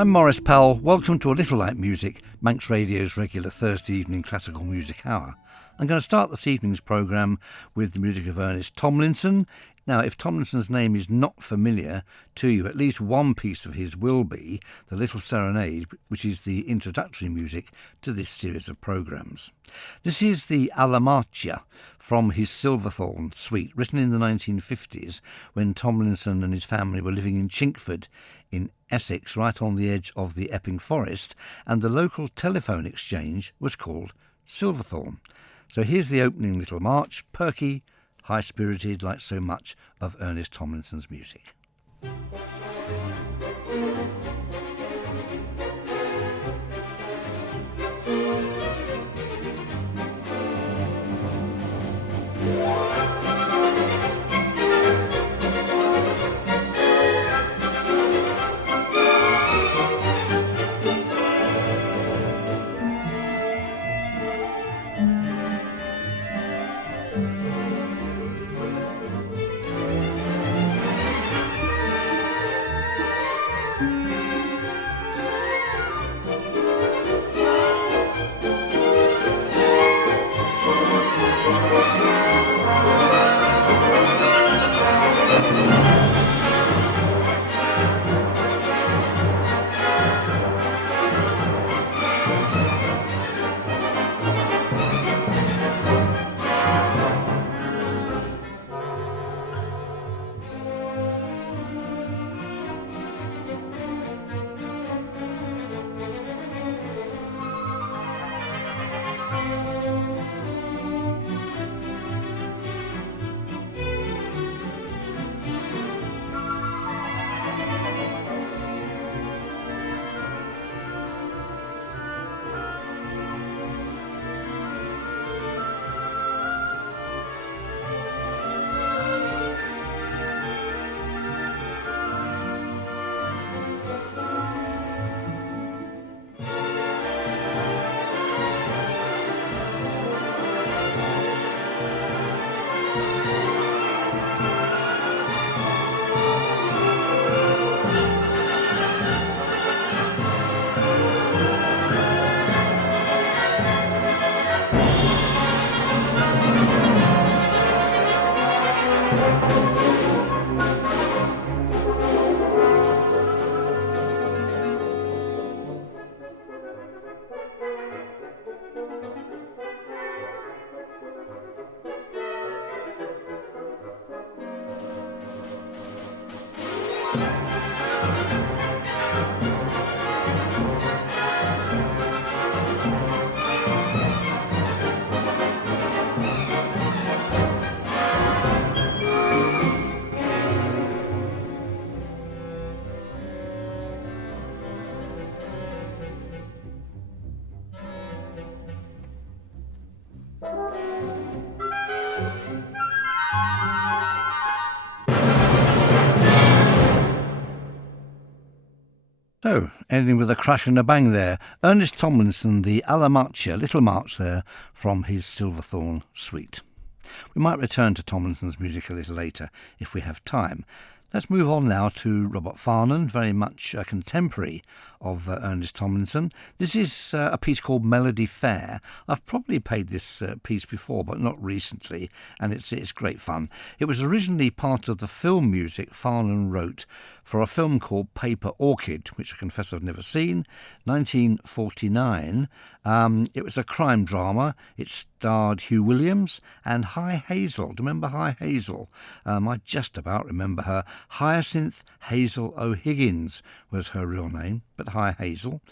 I'm Maurice Powell. Welcome to A Little Light Music, Manx Radio's regular Thursday evening classical music hour. I'm going to start this evening's programme with the music of Ernest Tomlinson. Now, if Tomlinson's name is not familiar to you, at least one piece of his will be the Little Serenade, which is the introductory music to this series of programmes. This is the Alla Marcia from his Silverthorn suite, written in the 1950s when Tomlinson and his family were living in Chinkford in Essex, right on the edge of the Epping Forest, and the local telephone exchange was called Silverthorn. So here's the opening little march, perky, high-spirited, like so much of Ernest Tomlinson's music. So, ending with a crash and a bang there. Ernest Tomlinson, the Alla Marcia, little march there from his Silverthorn suite. We might return to Tomlinson's music a little later if we have time. Let's move on now to Robert Farnon, very much a contemporary of Ernest Tomlinson. This is a piece called Melody Fair. I've probably played this piece before, but not recently, and it's great fun. It was originally part of the film music Farnon wrote for a film called Paper Orchid, which I confess I've never seen, 1949. It was a crime drama. It starred Hugh Williams and High Hazel. Do you remember High Hazel? I just about remember her. Hyacinth Hazel O'Higgins was her real name, but High Hazel.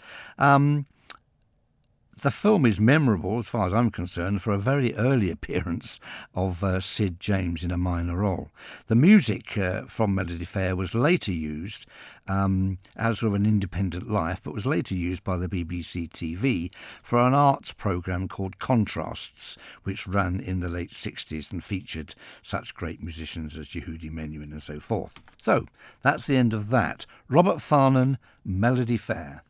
The film is memorable, as far as I'm concerned, for a very early appearance of Sid James in a minor role. The music from Melody Fair was later used as sort of an independent life, but was later used by the BBC TV for an arts programme called Contrasts, which ran in the late 60s and featured such great musicians as Yehudi Menuhin and so forth. So, that's the end of that. Robert Farnon, Melody Fair.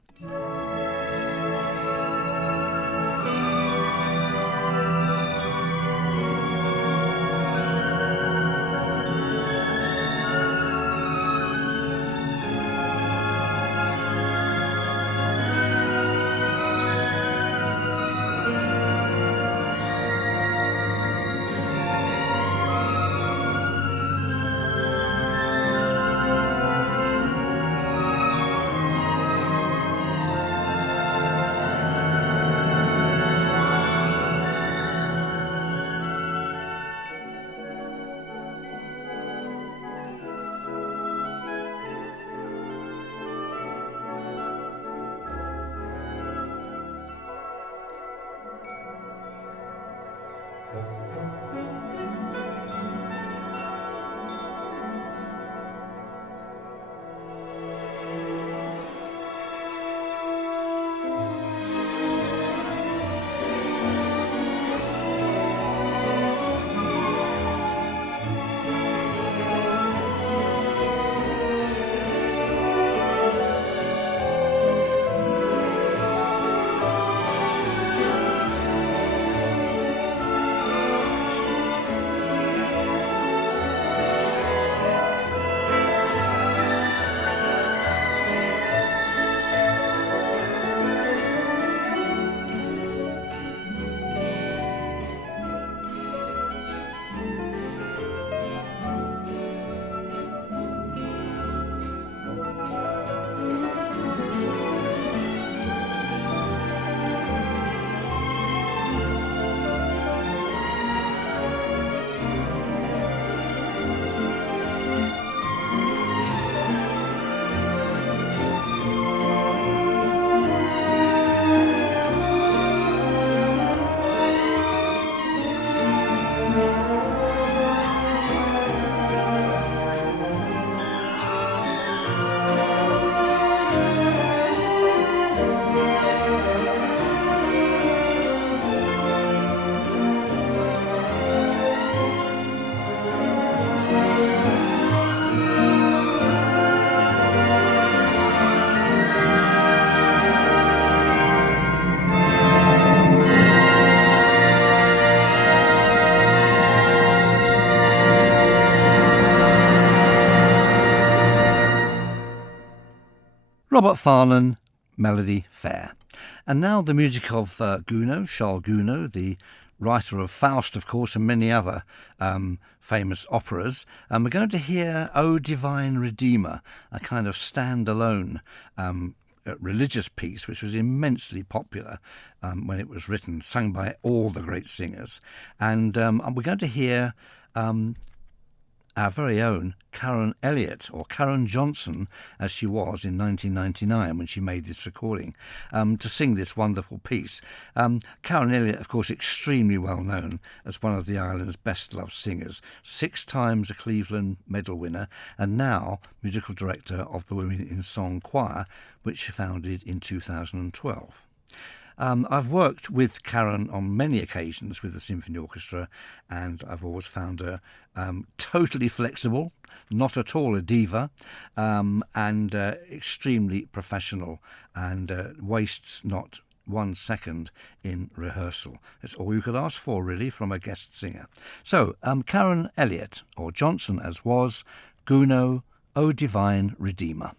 Robert Farnon, Melody Fair. And now the music of Charles Gounod, the writer of Faust, of course, and many other famous operas. And we're going to hear O Divine Redeemer, a kind of standalone religious piece which was immensely popular when it was written, sung by all the great singers. And we're going to hear our very own Karen Elliott, or Karen Johnson as she was in 1999 when she made this recording, to sing this wonderful piece. Karen Elliott, of course, extremely well known as one of the island's best loved singers, 6 times a Cleveland Medal winner, and now musical director of the Women in Song Choir, which she founded in 2012. I've worked with Karen on many occasions with the Symphony Orchestra, and I've always found her totally flexible, not at all a diva, and extremely professional, and wastes not 1 second in rehearsal. It's all you could ask for, really, from a guest singer. So, Karen Elliott, or Johnson as was, Gounod, O Divine Redeemer.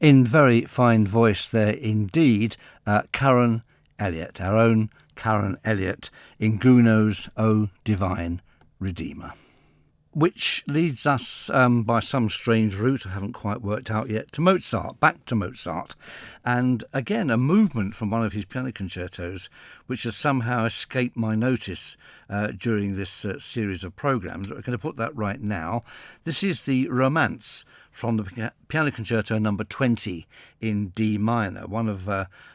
In very fine voice there indeed, Karen Elliott, our own Karen Elliott, in Gounod's O Divine Redeemer. Which leads us, by some strange route I haven't quite worked out yet, to Mozart, back to Mozart. And again, a movement from one of his piano concertos, which has somehow escaped my notice during this series of programmes. We're going to put that right now. This is the Romance from the Piano Concerto number 20 in D minor, one of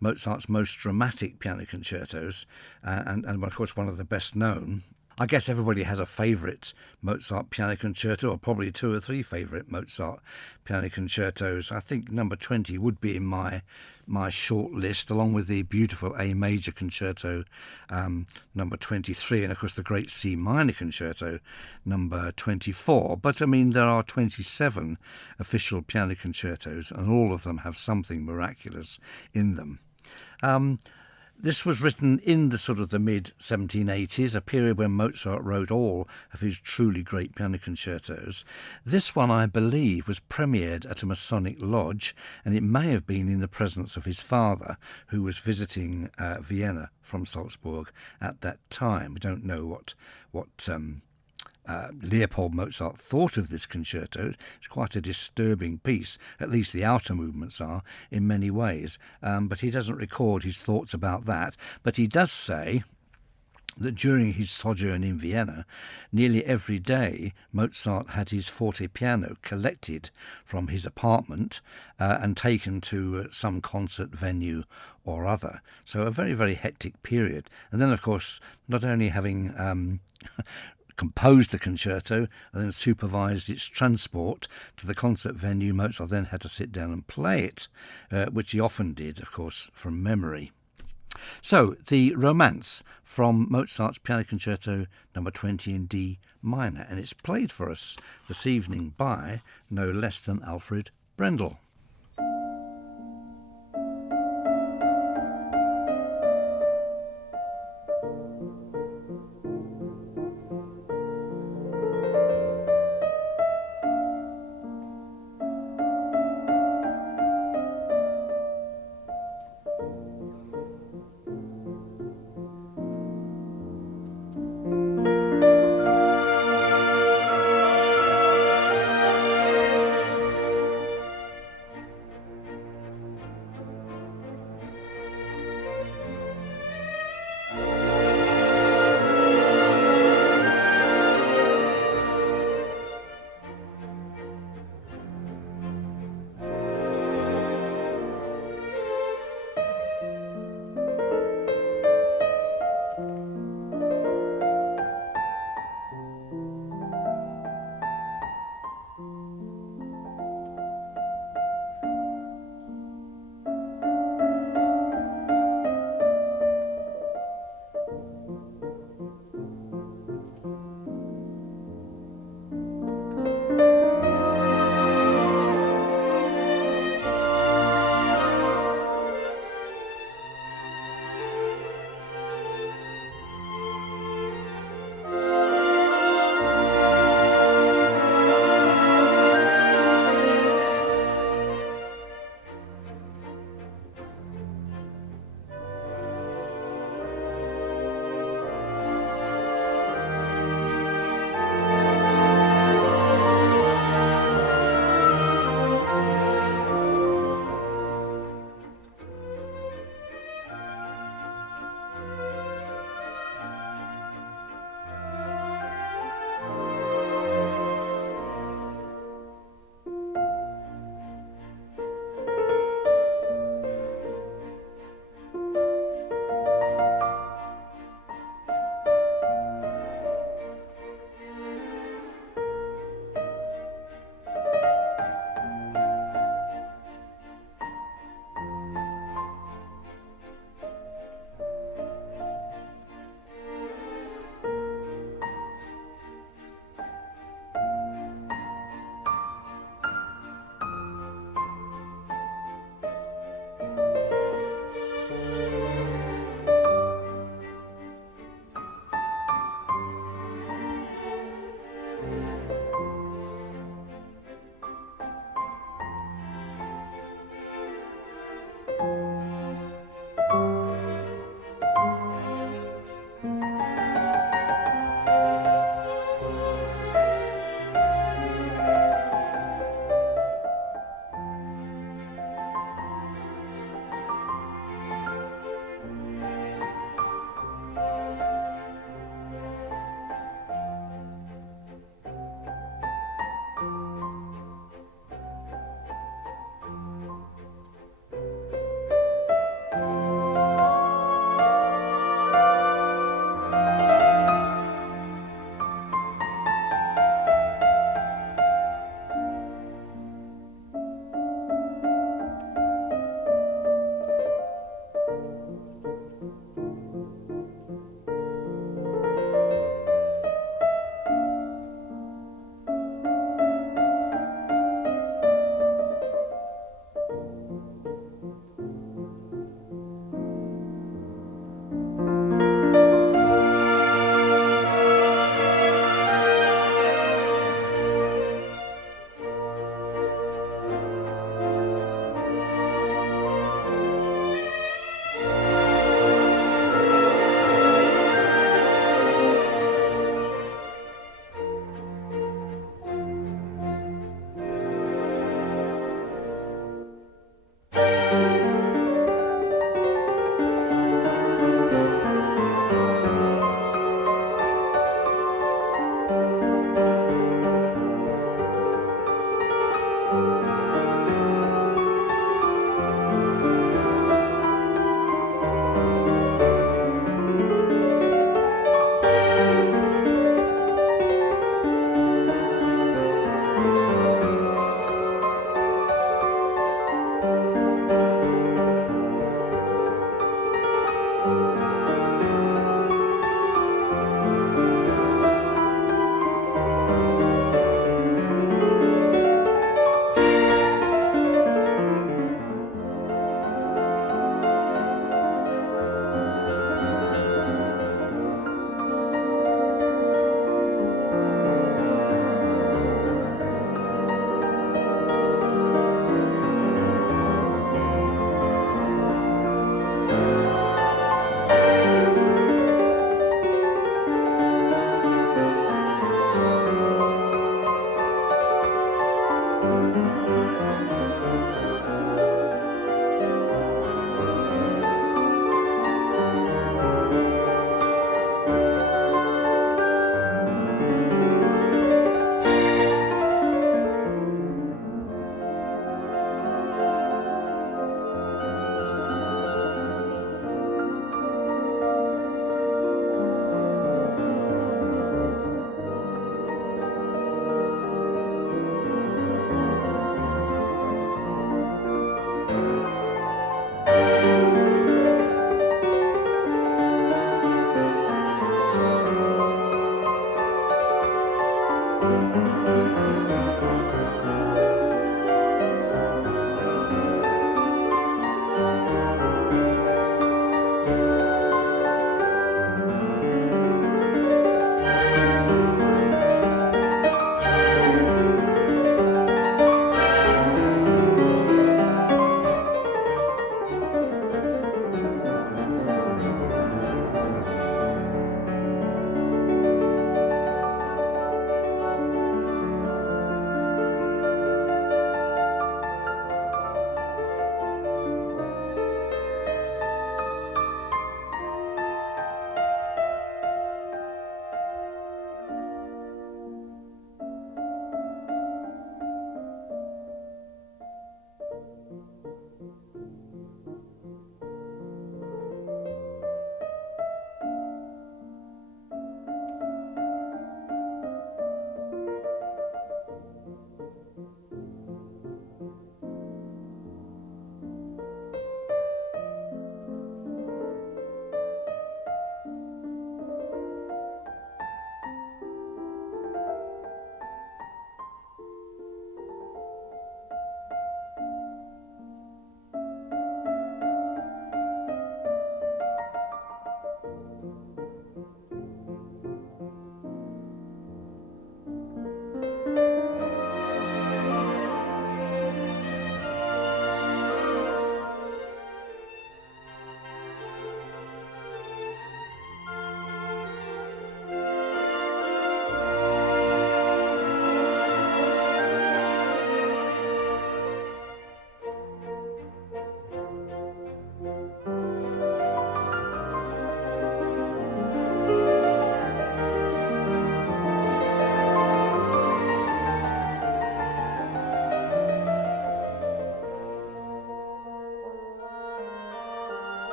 Mozart's most dramatic piano concertos, and of course one of the best known. I guess everybody has a favourite Mozart piano concerto, or probably 2 or 3 favourite Mozart piano concertos. I think number 20 would be in my short list, along with the beautiful A major concerto number 23, and of course the great C minor concerto number 24. But I mean, there are 27 official piano concertos, and all of them have something miraculous in them. This was written in the sort of the mid-1780s, a period when Mozart wrote all of his truly great piano concertos. This one, I believe, was premiered at a Masonic lodge, and it may have been in the presence of his father, who was visiting Vienna from Salzburg at that time. We don't know what Leopold Mozart thought of this concerto. It's quite a disturbing piece, at least the outer movements are in many ways, but he doesn't record his thoughts about that. But he does say that during his sojourn in Vienna, nearly every day Mozart had his forte piano collected from his apartment and taken to some concert venue or other. So a very, very hectic period. And then, of course, not only having composed the concerto and then supervised its transport to the concert venue, Mozart then had to sit down and play it, which he often did, of course, from memory. So, the Romance from Mozart's Piano Concerto number 20 in D minor, and it's played for us this evening by no less than Alfred Brendel.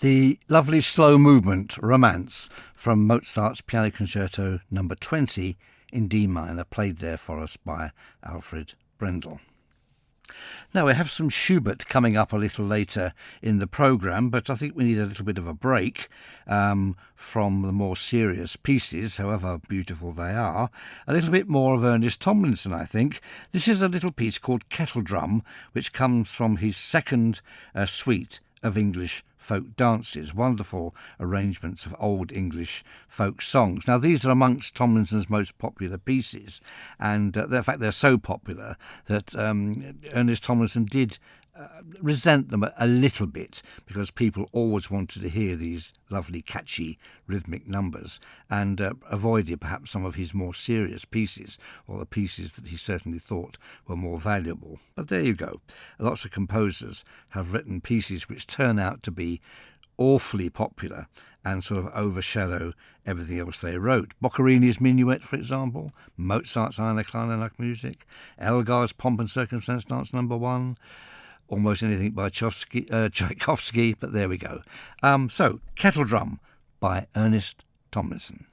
The lovely slow movement Romance from Mozart's Piano Concerto No. 20 in D minor, played there for us by Alfred Brendel. Now, we have some Schubert coming up a little later in the programme, but I think we need a little bit of a break from the more serious pieces, however beautiful they are. A little bit more of Ernest Tomlinson, I think. This is a little piece called Kettle Drum, which comes from his second suite of English folk dances, wonderful arrangements of old English folk songs. Now, these are amongst Tomlinson's most popular pieces, and in fact they're so popular that Ernest Tomlinson did resent them a little bit, because people always wanted to hear these lovely catchy rhythmic numbers, and avoided perhaps some of his more serious pieces, or the pieces that he certainly thought were more valuable. But there you go. Lots of composers have written pieces which turn out to be awfully popular and sort of overshadow everything else they wrote. Boccherini's Minuet, for example, Mozart's Eine kleine Nachtmusik, Elgar's Pomp and Circumstance Dance No. 1, almost anything by Tchaikovsky, but there we go. So, Kettle Drum by Ernest Tomlinson.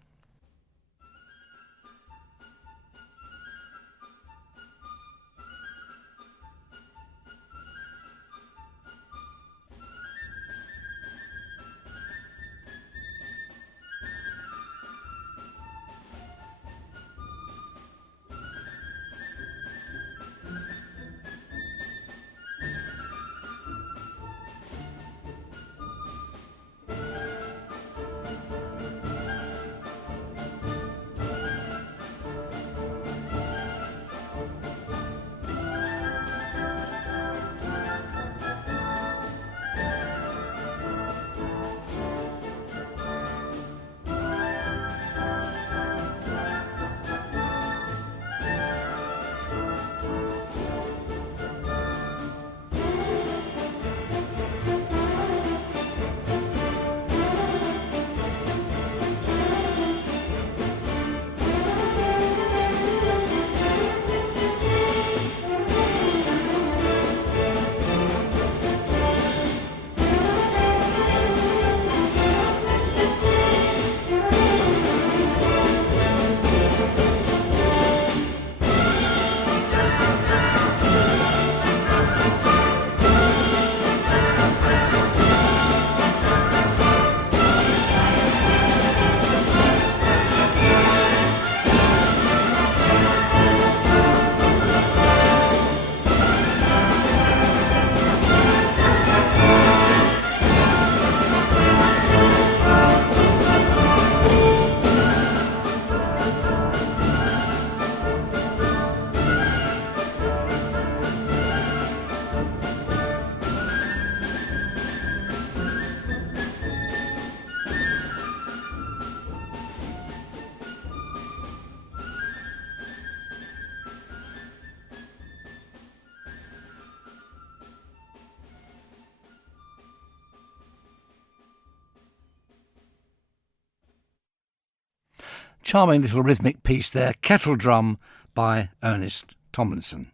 Charming little rhythmic piece there, Kettle Drum by Ernest Tomlinson.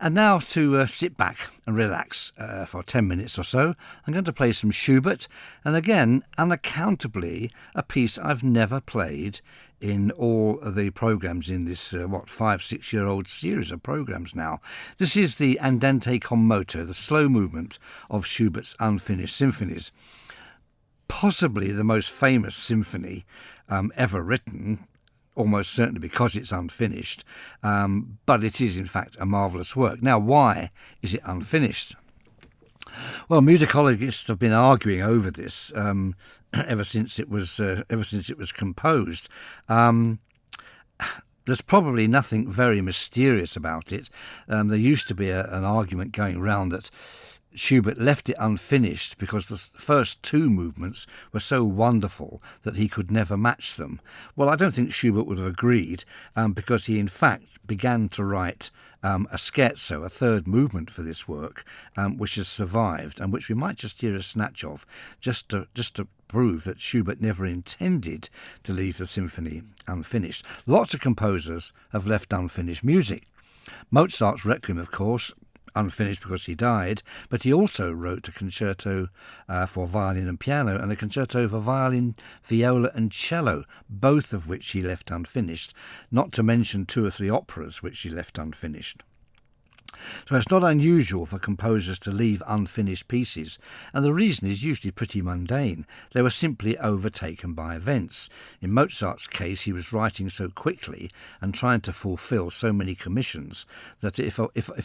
And now to sit back and relax for 10 minutes or so, I'm going to play some Schubert, and again, unaccountably, a piece I've never played in all of the programmes in this, 5-6-year-old series of programmes now. This is the Andante con moto, the slow movement of Schubert's unfinished symphonies. Possibly the most famous symphony ever written, almost certainly because it's unfinished, but it is in fact a marvellous work. Now, why is it unfinished? Well, musicologists have been arguing over this ever since it was composed. There's probably nothing very mysterious about it. There used to be an argument going around that Schubert left it unfinished because the first two movements were so wonderful that he could never match them. Well, I don't think Schubert would have agreed, because he in fact began to write a scherzo, a third movement for this work, which has survived and which we might just hear a snatch of, just to prove that Schubert never intended to leave the symphony unfinished. Lots of composers have left unfinished music. Mozart's Requiem, of course, unfinished because he died, but he also wrote a concerto for violin and piano and a concerto for violin, viola and cello, both of which he left unfinished, not to mention 2 or 3 operas which he left unfinished. So it's not unusual for composers to leave unfinished pieces, and the reason is usually pretty mundane. They were simply overtaken by events. In Mozart's case, he was writing so quickly and trying to fulfil so many commissions that if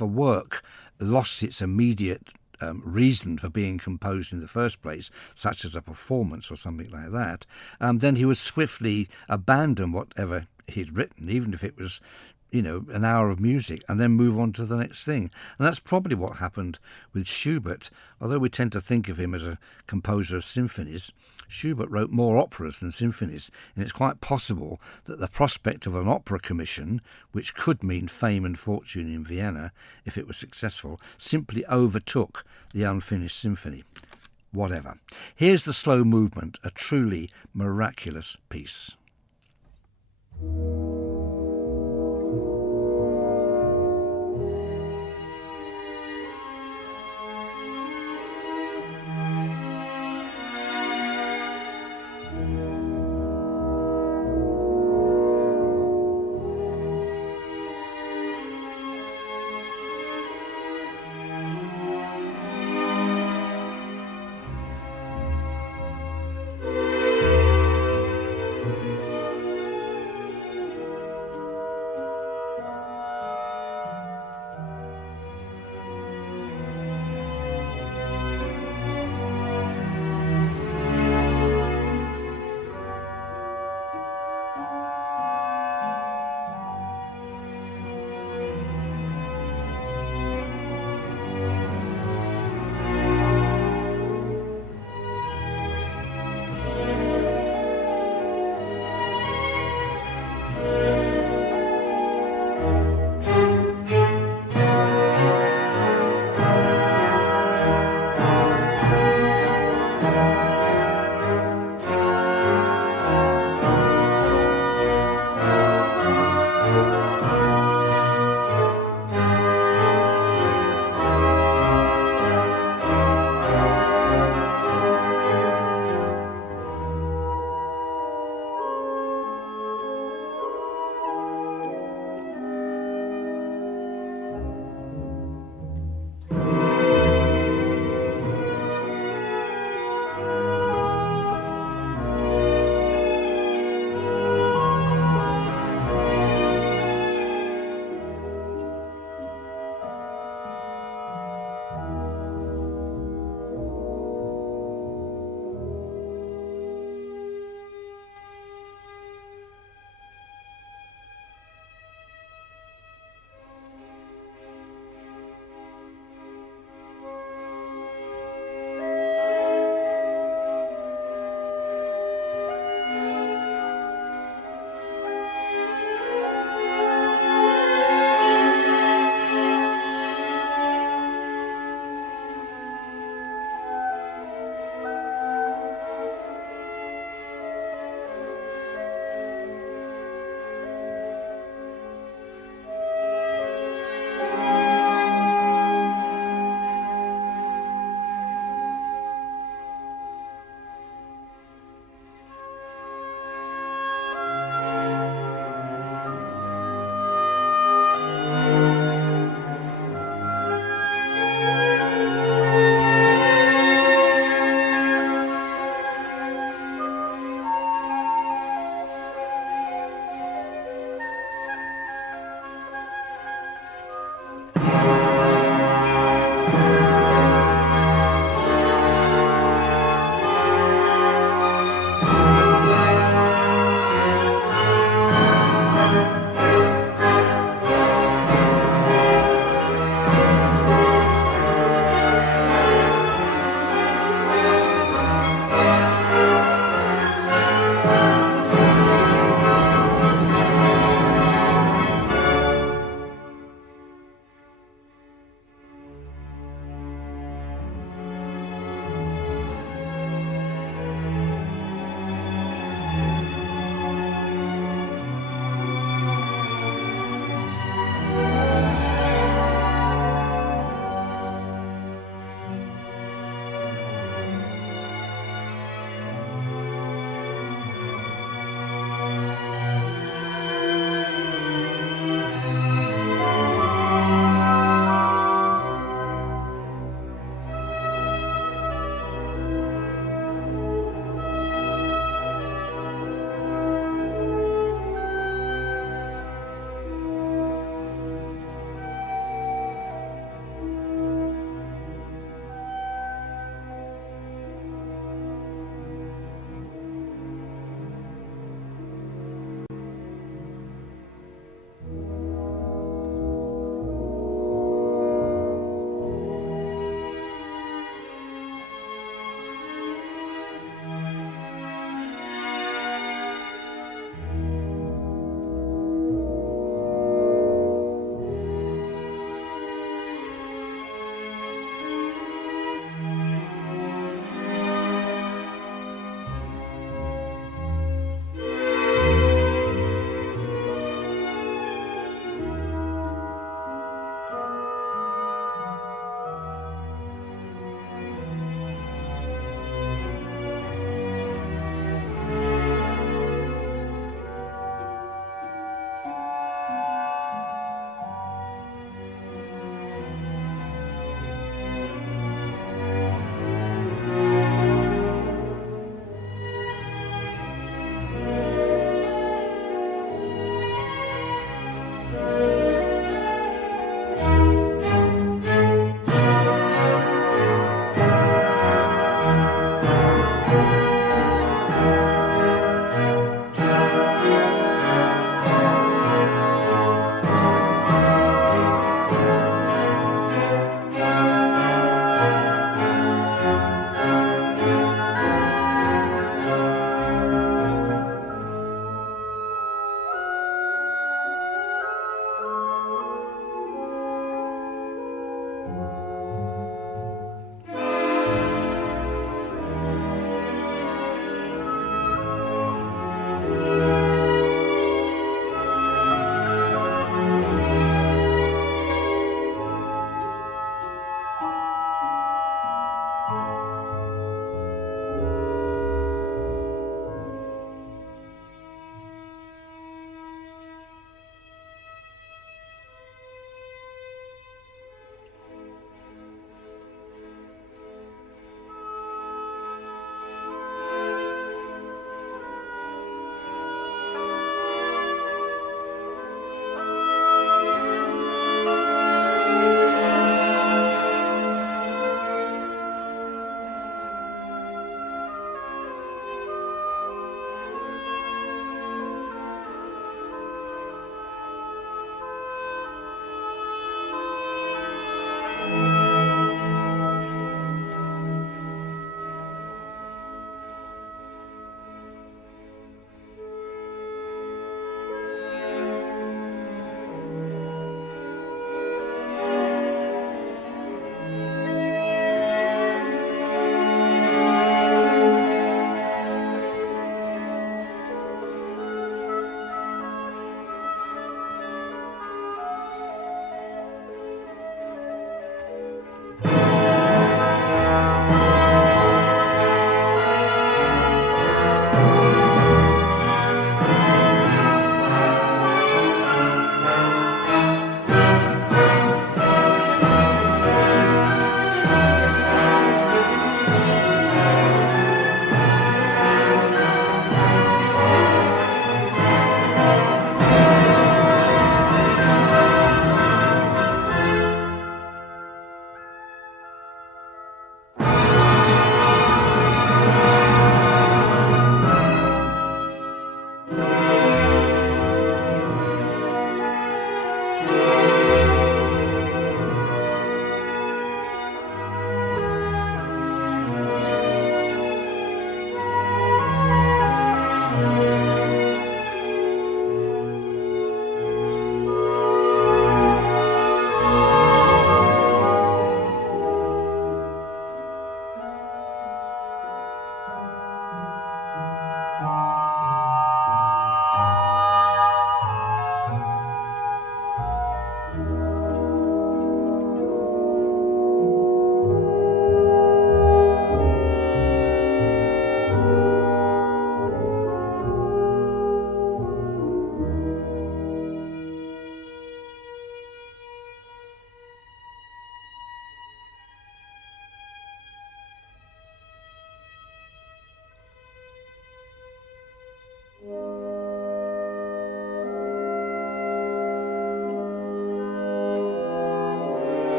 a work lost its immediate reason for being composed in the first place, such as a performance or something like that, then he would swiftly abandon whatever he'd written, even if it was an hour of music, and then move on to the next thing. And that's probably what happened with Schubert. Although we tend to think of him as a composer of symphonies, Schubert wrote more operas than symphonies, and it's quite possible that the prospect of an opera commission, which could mean fame and fortune in Vienna if it was successful, simply overtook the unfinished symphony. Whatever. Here's the slow movement, a truly miraculous piece.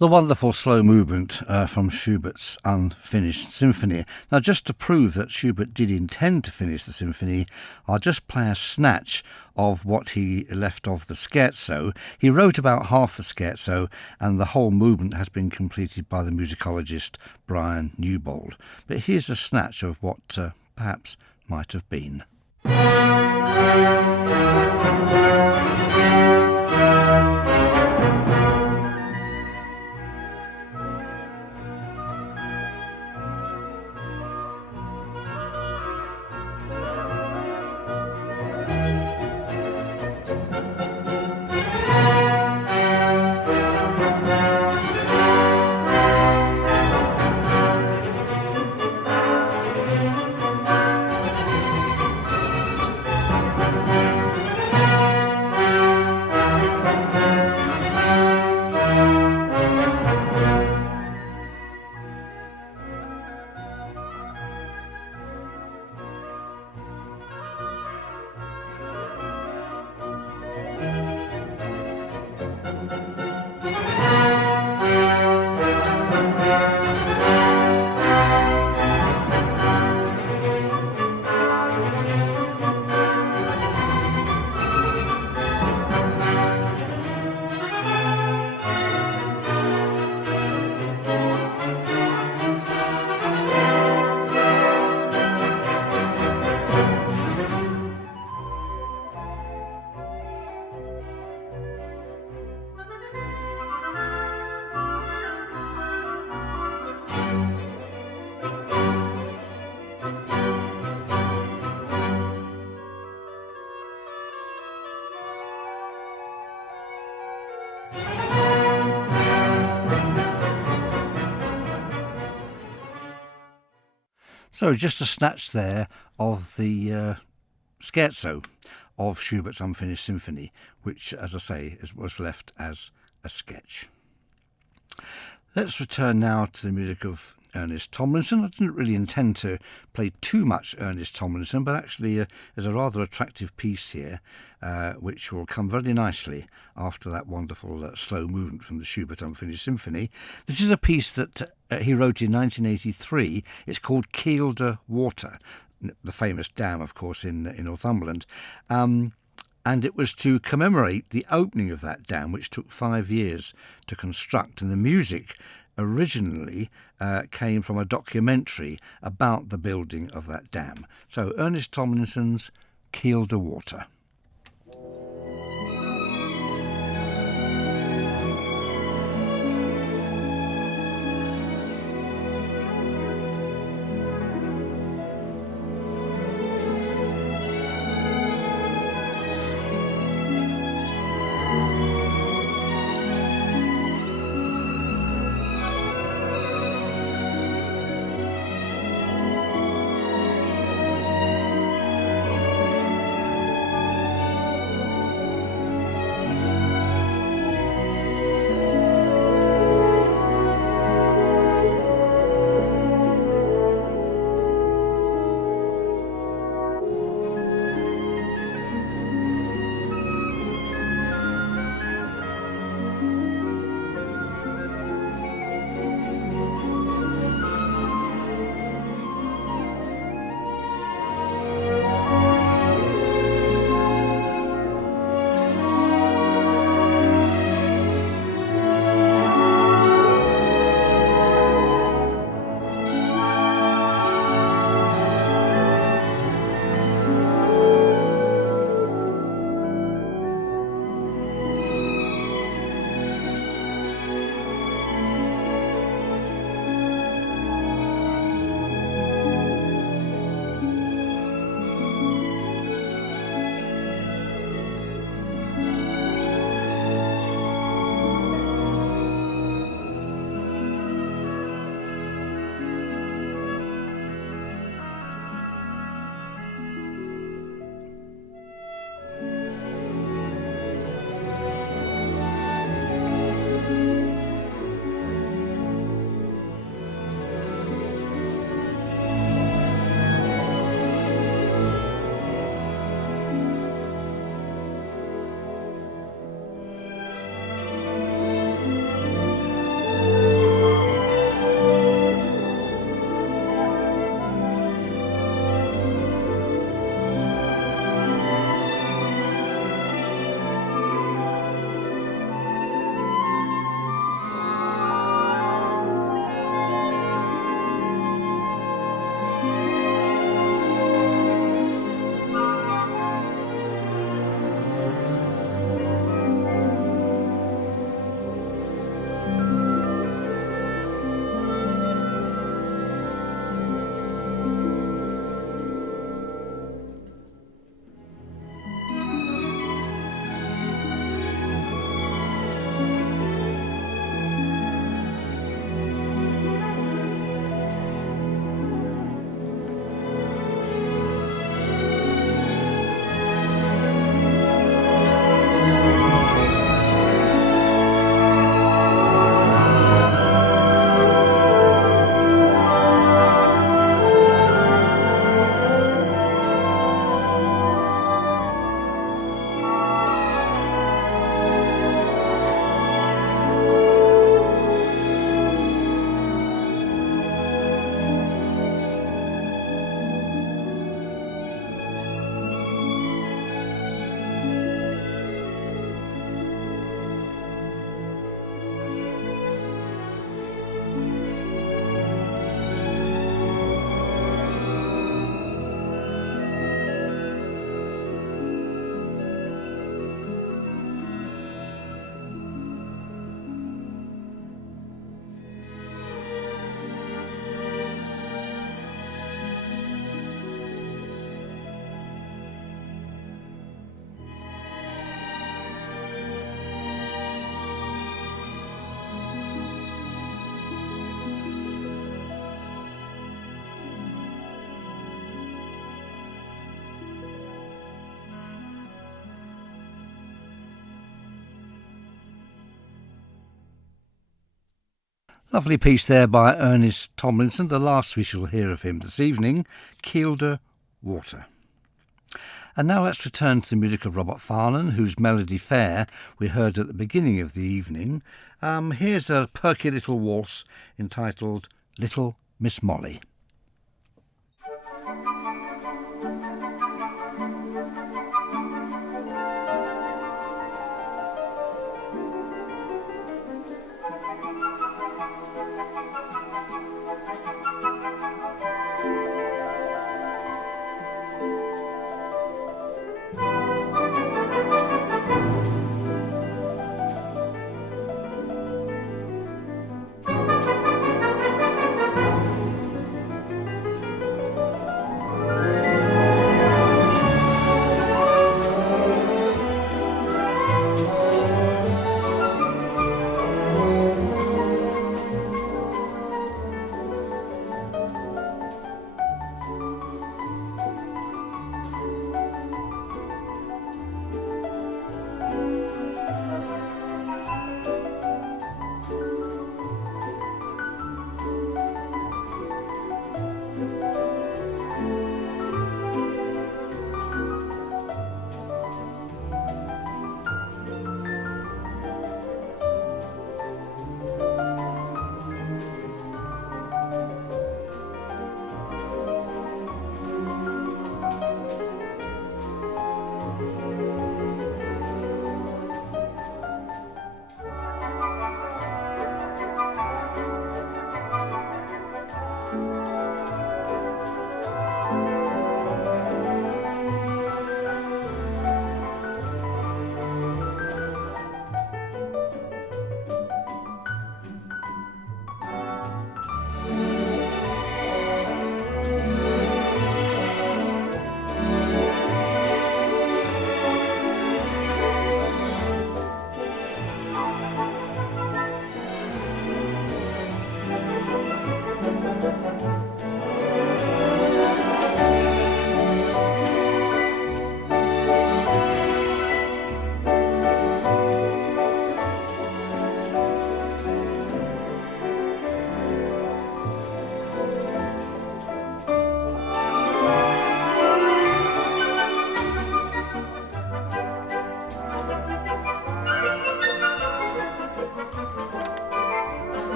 The wonderful slow movement from Schubert's Unfinished Symphony. Now, just to prove that Schubert did intend to finish the symphony, I'll just play a snatch of what he left of the scherzo. He wrote about half the scherzo, and the whole movement has been completed by the musicologist Brian Newbold. But here's a snatch of what perhaps might have been. So just a snatch there of the scherzo of Schubert's Unfinished Symphony, which, as I say, was left as a sketch. Let's return now to the music of Ernest Tomlinson. I didn't really intend to play too much Ernest Tomlinson, but actually there's a rather attractive piece here which will come very nicely after that wonderful slow movement from the Schubert Unfinished Symphony. This is a piece that he wrote in 1983. It's called Kielder Water, the famous dam, of course, in Northumberland. And it was to commemorate the opening of that dam, which took 5 years to construct. And the music originally came from a documentary about the building of that dam. So Ernest Tomlinson's Kielder Water. Lovely piece there by Ernest Tomlinson, the last we shall hear of him this evening, Kielder Water. And now let's return to the music of Robert Farnon, whose Melody Fair we heard at the beginning of the evening. Here's a perky little waltz entitled Little Miss Molly.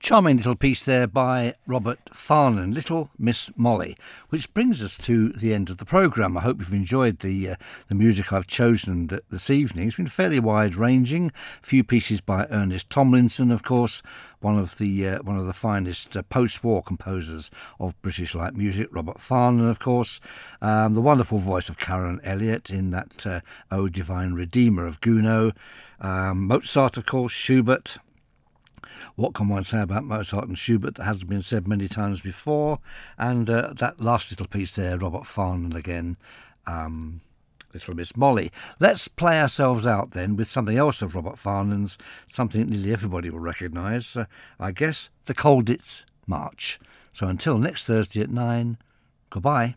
Charming little piece there by Robert Farnon, Little Miss Molly, which brings us to the end of the programme. I hope you've enjoyed the music I've chosen this evening. It's been fairly wide-ranging. A few pieces by Ernest Tomlinson, of course, one of the finest post-war composers of British light music. Robert Farnon, of course, the wonderful voice of Karen Elliott in that O Divine Redeemer of Gounod. Mozart, of course, Schubert. What can one say about Mozart and Schubert that hasn't been said many times before? And that last little piece there, Robert Farnon again, Little Miss Molly. Let's play ourselves out then with something else of Robert Farnon's, something nearly everybody will recognise, I guess, the Colditz March. So until next Thursday at 9, goodbye.